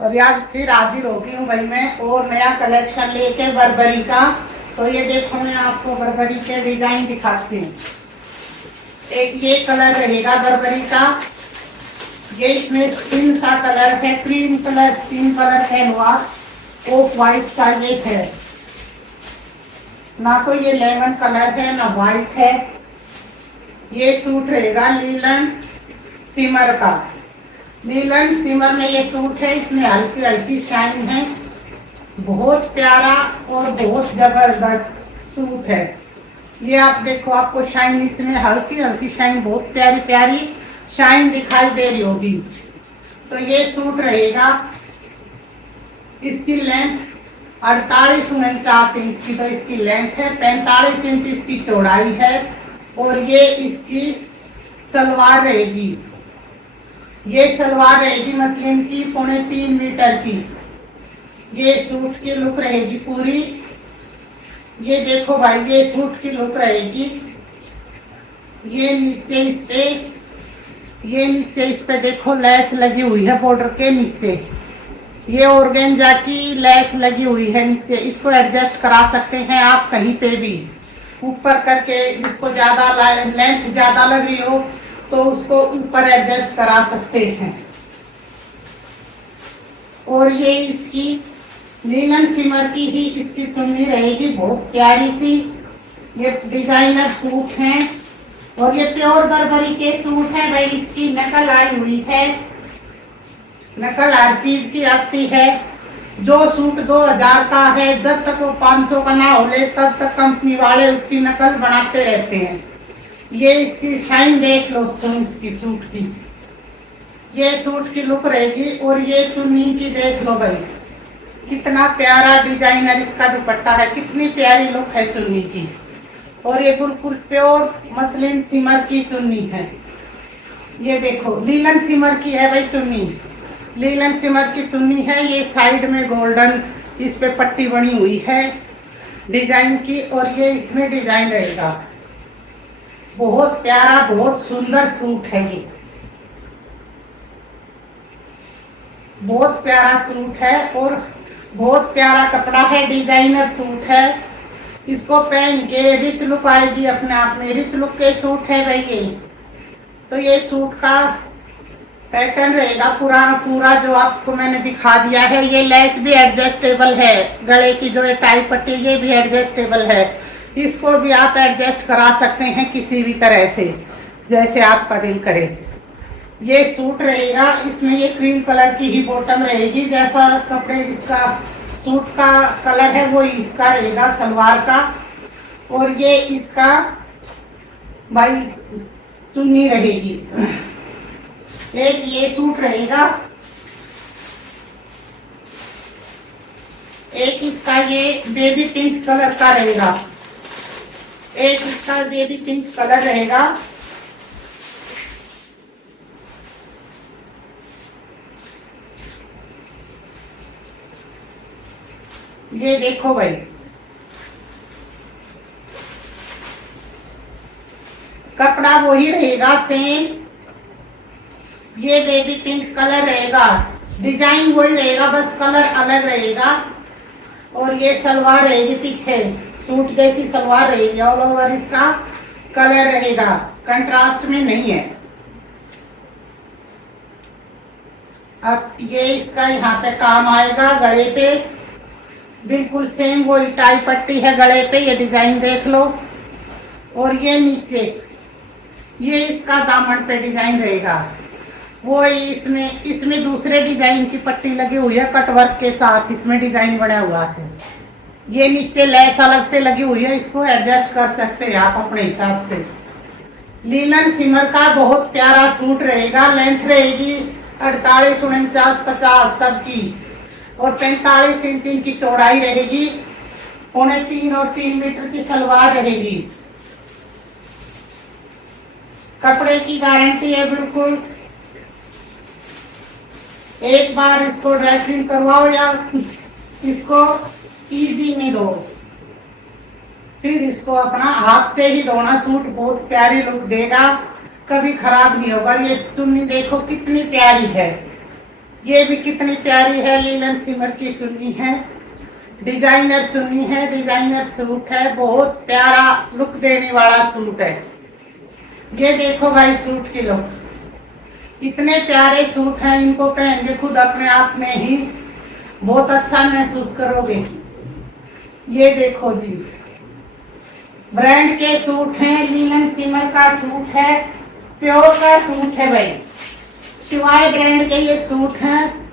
और आज फिर हाजिर हो गई हूँ भाई मैं और नया कलेक्शन लेके बर्बरी का। तो ये देखो मैं आपको बर्बरी के डिजाइन दिखाती हूँ। एक ये कलर रहेगा बर्बरी का, ये इसमें स्किन सा कलर है, क्रीम कलर स्किन कलर है, ऑफ वाइट सा ये है, ना तो ये लेमन कलर है ना वाइट है। ये सूट रहेगा लीलन सिमर का, लीलन सिमर में ये सूट है, इसमें हल्की हल्की शाइन है, बहुत प्यारा और बहुत जबरदस्त सूट है। ये आप देखो, आपको शाइन इसमें हल्की हल्की शाइन, बहुत प्यारी प्यारी शाइन दिखाई दे रही होगी। तो ये सूट रहेगा, इसकी लेंथ 48-49 इंच की तो इसकी लेंथ है, 45 इंच इसकी चौड़ाई है और ये इसकी सलवार रहेगी। ये सलवार रहेगी मसलिन की 3.25 मीटर की। ये सूट की लुक रहेगी पूरी। ये देखो भाई, ये सूट की लुक रहेगी। ये नीचे इस पे देखो लेस लगी हुई है बॉर्डर के नीचे, ये ऑर्गेन्जा की लेस लगी हुई है नीचे। इसको एडजस्ट करा सकते हैं आप कहीं पे भी ऊपर करके, इसको ज्यादा लेंथ ज्यादा लगी हो तो उसको ऊपर एडजस्ट करा सकते हैं। और ये इसकी लीलन सिमर की ही इसकी चुन्नी रहेगी, बहुत प्यारी सी। ये डिजाइनर सूट हैं और ये प्योर बर्बरी के सूट है भाई। इसकी नकल आई हुई है, नकल हर चीज की आती है। जो सूट 2000 का है, जब तक वो 500 का ना हो ले तब तक कंपनी वाले उसकी नकल बनाते रहते हैं। ये इसकी शाइन देख लो, इसकी सूट की, ये सूट की लुक रहेगी। और ये चुन्नी की देख लो भाई, कितना प्यारा डिजाइनर इसका दुपट्टा है, कितनी प्यारी लुक है चुन्नी की। और ये बिल्कुल प्योर मसलिन सिमर की चुन्नी है। ये देखो लीलन सिमर की है भाई चुन्नी, लीलन सिमर की चुन्नी है। ये साइड में गोल्डन इस पे पट्टी बनी हुई है डिजाइन की, और ये इसमें डिजाइन रहेगा। बहुत प्यारा बहुत सुंदर सूट है, ये बहुत प्यारा सूट है और बहुत प्यारा कपड़ा है, डिजाइनर सूट है। इसको पहन के रिच लुक आएगी अपने आप में, रिच लुक के सूट है भाई ये। तो ये सूट का पैटर्न रहेगा पूरा जो आपको मैंने दिखा दिया है। ये लेस भी एडजस्टेबल है, गले की जो टाई पट्टी ये भी एडजस्टेबल है, इसको भी आप एडजस्ट करा सकते हैं किसी भी तरह से, जैसे आपका दिल करे। ये सूट रहेगा, इसमें ये क्रीम कलर की ही बॉटम रहेगी, जैसा कपड़े इसका सूट का कलर है वो इसका रहेगा सलवार का। और ये इसका भाई चुन्नी रहेगी। एक ये सूट रहेगा, एक इसका ये बेबी पिंक कलर का रहेगा, एक इसका बेबी पिंक कलर रहेगा। ये देखो भाई, कपड़ा वही रहेगा सेम, ये बेबी पिंक कलर रहेगा, डिजाइन वही रहेगा, बस कलर अलग रहेगा। और ये सलवार रहेगी पीछे, सूट जैसी सलवार रहेगी, ऑल ओवर इसका कलर रहेगा, कंट्रास्ट में नहीं है। अब ये इसका यहाँ पे काम आएगा गले पे, बिल्कुल सेम वही टाई पट्टी है गले पे, ये डिजाइन देख लो। और ये नीचे ये इसका दामन पे डिजाइन रहेगा, वो इसमें दूसरे डिजाइन की पट्टी लगी हुई है कटवर्क के साथ, इसमें डिजाइन बना हुआ है। ये नीचे लेस अलग से लगी हुई है, इसको एडजस्ट कर सकते हैं आप अपने हिसाब से। लीलन सिमर का बहुत प्यारा सूट रहेगा, लेंथ रहेगी 48, 49, 50 सबकी, और 45 इंच इनकी चौड़ाई रहेगी, 3.25 और 3 मीटर की सलवार रहेगी। कपड़े की गारंटी है बिल्कुल। एक बार इसको ड्रेसिंग करवाओ या इसको इजी में दो, फिर इसको अपना हाथ से ही धोना, सूट बहुत प्यारी लुक देगा, कभी खराब नहीं होगा। ये चुन्नी देखो कितनी प्यारी है, ये भी कितनी प्यारी है, लीलन सिमर की चुन्नी है, डिजाइनर चुन्नी है, डिजाइनर सूट है, बहुत प्यारा लुक देने वाला सूट है। ये देखो भाई सूट की लुक, इतने प्यारे सूट हैं, इनको पहन के खुद अपने आप में ही बहुत अच्छा महसूस करोगे। ये देखो जी, ब्रांड के सूट हैं, लीलन सिमर का सूट है, प्योर का सूट है भाई, शिवाय ब्रांड के ये सूट हैं।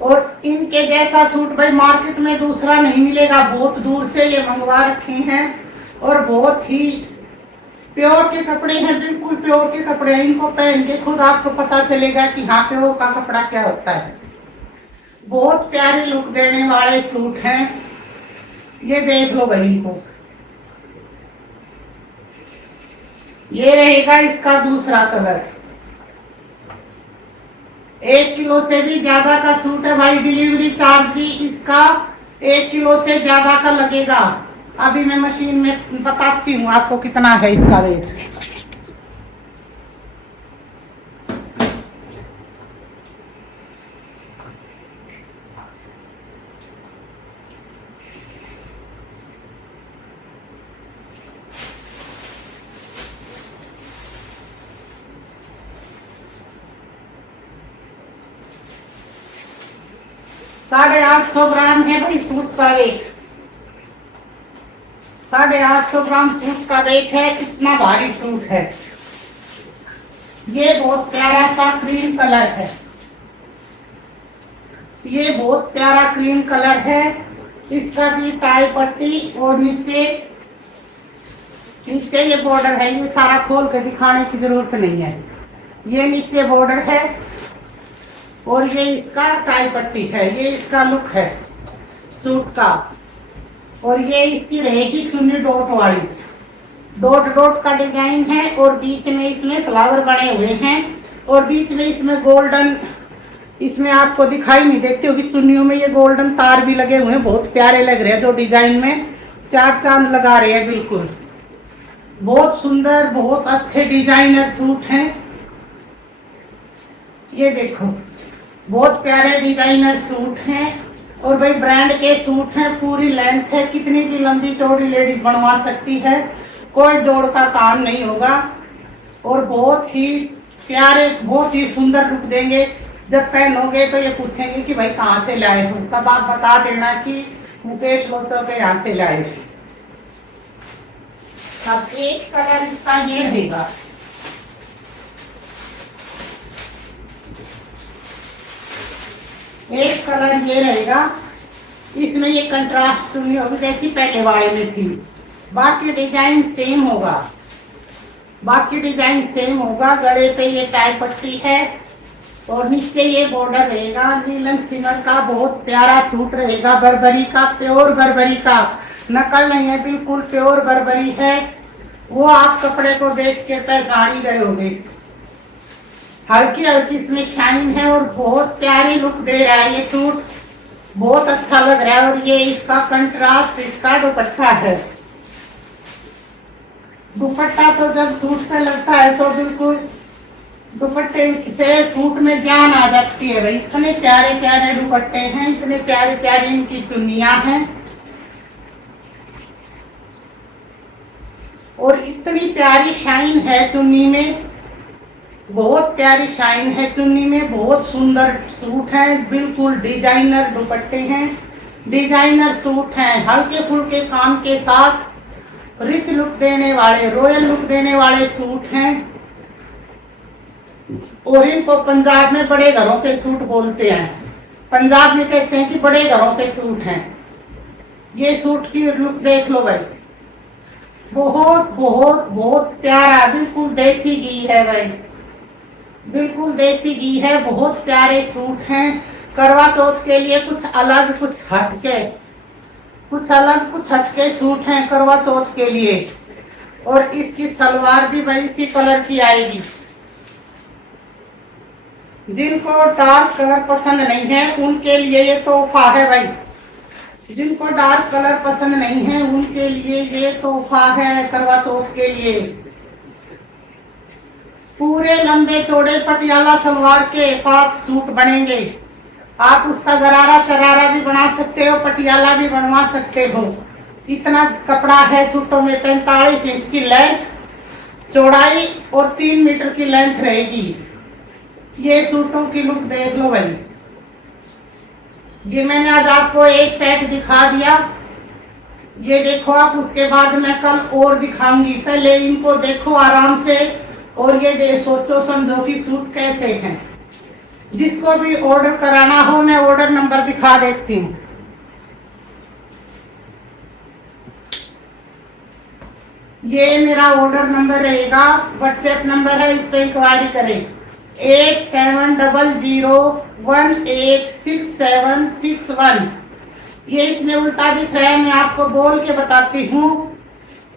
और इनके जैसा सूट भाई मार्केट में दूसरा नहीं मिलेगा, बहुत दूर से ये मंगवा रखे हैं और बहुत ही प्योर के कपड़े हैं, बिल्कुल प्योर के कपड़े हैं। इनको पहन के खुद आपको पता चलेगा कि हाँ प्योर का कपड़ा क्या होता है। बहुत प्यारी लुक देने वाले सूट हैं, ये देख लो भाई इनको। ये रहेगा इसका दूसरा कलर, 1 किलो से भी ज्यादा का सूट है भाई, डिलीवरी चार्ज भी इसका 1 किलो से ज्यादा का लगेगा। अभी मैं मशीन में बताती हूँ आपको कितना है इसका वेट। साढ़े 800 ग्राम है भाई सूट का वेट, 850 ग्राम सूट का वेट है। कितना भारी सूट है। ये बहुत प्यारा सा क्रीम कलर है, ये बहुत प्यारा क्रीम कलर है। इसका भी टाई पट्टी और नीचे ये बॉर्डर है, ये सारा खोल के दिखाने की जरूरत नहीं है। ये नीचे बॉर्डर है और ये इसका टाई पट्टी है, ये इसका लुक है सूट का। और ये इसकी रहेगी चुन्नी डॉट वाली, डॉट का डिजाइन है और बीच में इसमें फ्लावर बने हुए हैं और बीच में इसमें गोल्डन, इसमें आपको दिखाई नहीं देती होगी चुन्नियों में ये गोल्डन तार भी लगे हुए हैं, बहुत प्यारे लग रहे हैं। जो डिजाइन में चार चांद लगा रहे हैं, बिल्कुल बहुत सुंदर, बहुत अच्छे डिजाइनर सूट हैं। ये देखो बहुत प्यारे डिजाइनर सूट हैं और भाई ब्रांड के सूट हैं, पूरी लेंथ है, कितनी भी लंबी चौड़ी लेडीज बनवा सकती है, कोई जोड़ का काम नहीं होगा और बहुत ही प्यारे, बहुत ही सुंदर लुक देंगे। जब पहनोगे तो ये पूछेंगे कि भाई कहाँ से लाए हो, तब आप बता देना कि मुकेश लोथर के यहाँ से लाए। अब एक कलर इसका ये रहेगा, एक कलर ये रहेगा, इसमें ये कंट्रास्ट चुन्नी होगी जैसी पहले वाले में थी, बाकी डिजाइन सेम होगा, बाकी डिजाइन सेम होगा। गले पे ये टाई पट्टी है और नीचे ये बॉर्डर रहेगा। लीलन सिमर का बहुत प्यारा सूट रहेगा, बर्बरी का, प्योर बर्बरी का, नकल नहीं है, बिल्कुल प्योर बर्बरी है। वो आप कपड़े को देख के पहचान ही गए होंगे। हल्की हल्की इसमें शाइन है और बहुत प्यारी लुक दे रहा है ये सूट, बहुत अच्छा लग रहा है। और ये इसका कंट्रास्ट, इसका दुपट्टा है। दुपट्टा तो जब सूट पे लगता है तो बिल्कुल दुपट्टे से सूट में जान आ जाती है भाई। इतने प्यारे प्यारे दुपट्टे हैं, इतने प्यारे प्यारे इनकी चुन्नियां हैं और इतनी प्यारी शाइन है चुन्नी में, बहुत प्यारी शाइन है चुन्नी में। बहुत सुंदर सूट है, बिल्कुल डिजाइनर दुपट्टे हैं, डिजाइनर सूट हैं, हल्के फुल्के काम के साथ रिच लुक देने वाले, रॉयल लुक देने वाले सूट हैं। और इनको पंजाब में बड़े घरों के सूट बोलते हैं, पंजाब में कहते हैं कि बड़े घरों के सूट हैं। ये सूट की लुक देख लो भाई, बहुत बहुत बहुत प्यारा, बिल्कुल देसी घी है भाई, बिल्कुल देसी घी है। बहुत प्यारे सूट हैं, करवा चौथ के लिए कुछ अलग, कुछ हटके, कुछ अलग कुछ हटके सूट हैं करवा चौथ के लिए। और इसकी सलवार भी भाई इसी कलर की आएगी। जिनको डार्क कलर पसंद नहीं है उनके लिए ये तोहफा है भाई, जिनको डार्क कलर पसंद नहीं है उनके लिए ये तोहफा है करवा चौथ के लिए। पूरे लंबे चौड़े पटियाला सलवार के साथ सूट बनेंगे। आप उसका गरारा शरारा भी बना सकते हो, पटियाला भी बनवा सकते हो। इतना कपड़ा है सूटों में। 45 इंच की लेंथ, चौड़ाई और 3 मीटर की लेंथ रहेगी। ये सूटों की लुक देख लो भाई। ये मैंने आज आपको एक सेट दिखा दिया, ये देखो आप। उसके बाद मैं कल और दिखाऊंगी। पहले इनको देखो आराम से और ये सोचो समझो कि सूट कैसे हैं। जिसको भी ऑर्डर कराना हो मैं ऑर्डर नंबर दिखा देती हूँ। ये मेरा ऑर्डर नंबर रहेगा, व्हाट्सएप नंबर है, इस पे इंक्वायरी करें। 8700186761। ये इसमें उल्टा दिख रहा है, मैं आपको बोल के बताती हूँ।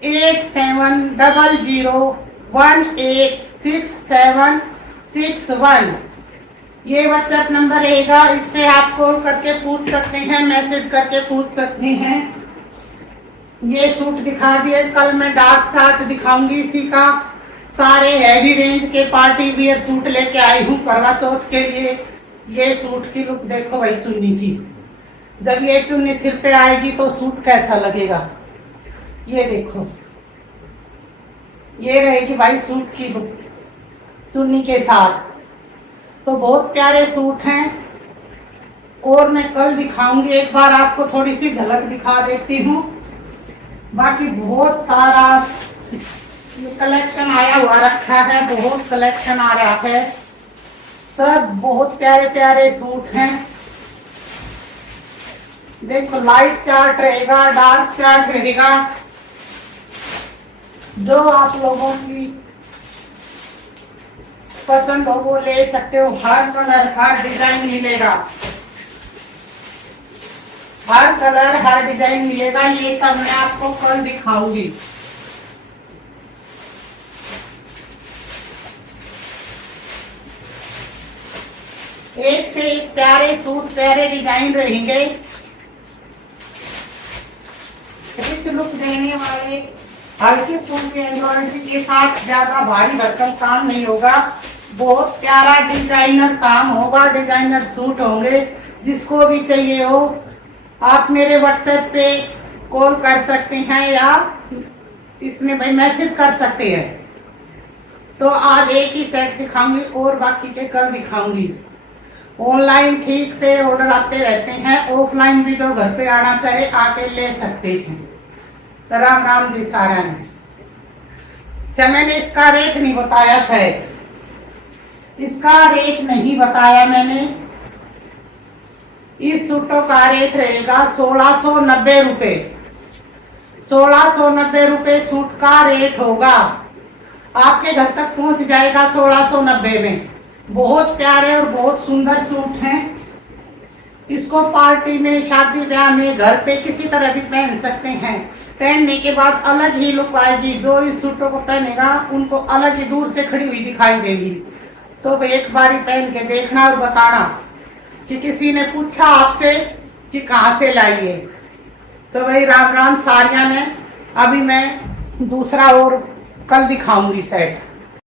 8700186761। ये व्हाट्सएप नंबर रहेगा, इस पे आप कॉल करके पूछ सकते हैं, मैसेज करके पूछ सकते हैं। ये सूट दिखा दिए। कल मैं डार्क चार्ट दिखाऊंगी इसी का। सारे हैवी रेंज के पार्टी वियर सूट लेके आई हूँ करवा चौथ के लिए। ये सूट की लुक देखो भाई, चुन्नी की। जब ये चुन्नी सिर पे आएगी तो सूट कैसा लगेगा, ये देखो। ये रहेगी भाई सूट की लुक चुन्नी के साथ। तो बहुत प्यारे सूट हैं और मैं कल दिखाऊंगी। एक बार आपको थोड़ी सी झलक दिखा देती हूँ। बाकी बहुत सारा कलेक्शन आया हुआ रखा है, बहुत कलेक्शन आ रहा है। सब बहुत प्यारे प्यारे सूट हैं। देखो लाइट चार्ट रहेगा, डार्क चार्ट रहेगा। जो आप लोगों की पसंद हो वो ले सकते हो। हर कलर हर डिजाइन मिलेगा, हर कलर हर डिजाइन मिलेगा। ये सब मैं आपको कल दिखाऊंगी। एक से एक प्यारे सूट, प्यारे डिजाइन रहेंगे। रिच लुक देने वाले हल्के फुल्के एम्ब्रॉयडरी के साथ, ज्यादा भारी भरकम काम नहीं होगा। बहुत प्यारा डिजाइनर काम होगा, डिजाइनर सूट होंगे। जिसको भी चाहिए हो आप मेरे व्हाट्सएप पे कॉल कर सकते हैं या इसमें भाई मैसेज कर सकते हैं। तो आज एक ही सेट दिखाऊंगी और बाकी के कल दिखाऊंगी। ऑनलाइन ठीक से ऑर्डर आते रहते हैं, ऑफलाइन भी जो घर पे आना चाहे आके ले सकते हैं। तो राम राम जी सारा ने। अच्छा मैंने इसका रेट नहीं बताया, शायद इसका रेट नहीं बताया मैंने। इस सूटों का रेट रहेगा 1690 रुपए। 1690 रुपए सूट का रेट होगा। आपके घर तक पहुंच जाएगा 1690 में। बहुत प्यारे और बहुत सुंदर सूट हैं। इसको पार्टी में, शादी ब्याह में, घर पे किसी तरह भी पहन सकते हैं। पहनने के बाद अलग ही लुक आएगी। जो इस सूटों को पहनेगा उनको अलग ही दूर से खड़ी हुई दिखाई देगी। तो भाई एक बारी पहन के देखना और बताना कि किसी ने पूछा आपसे कि कहाँ से लाइए। तो भाई राम राम साड़ियाँ में अभी मैं दूसरा और कल दिखाऊंगी सेट।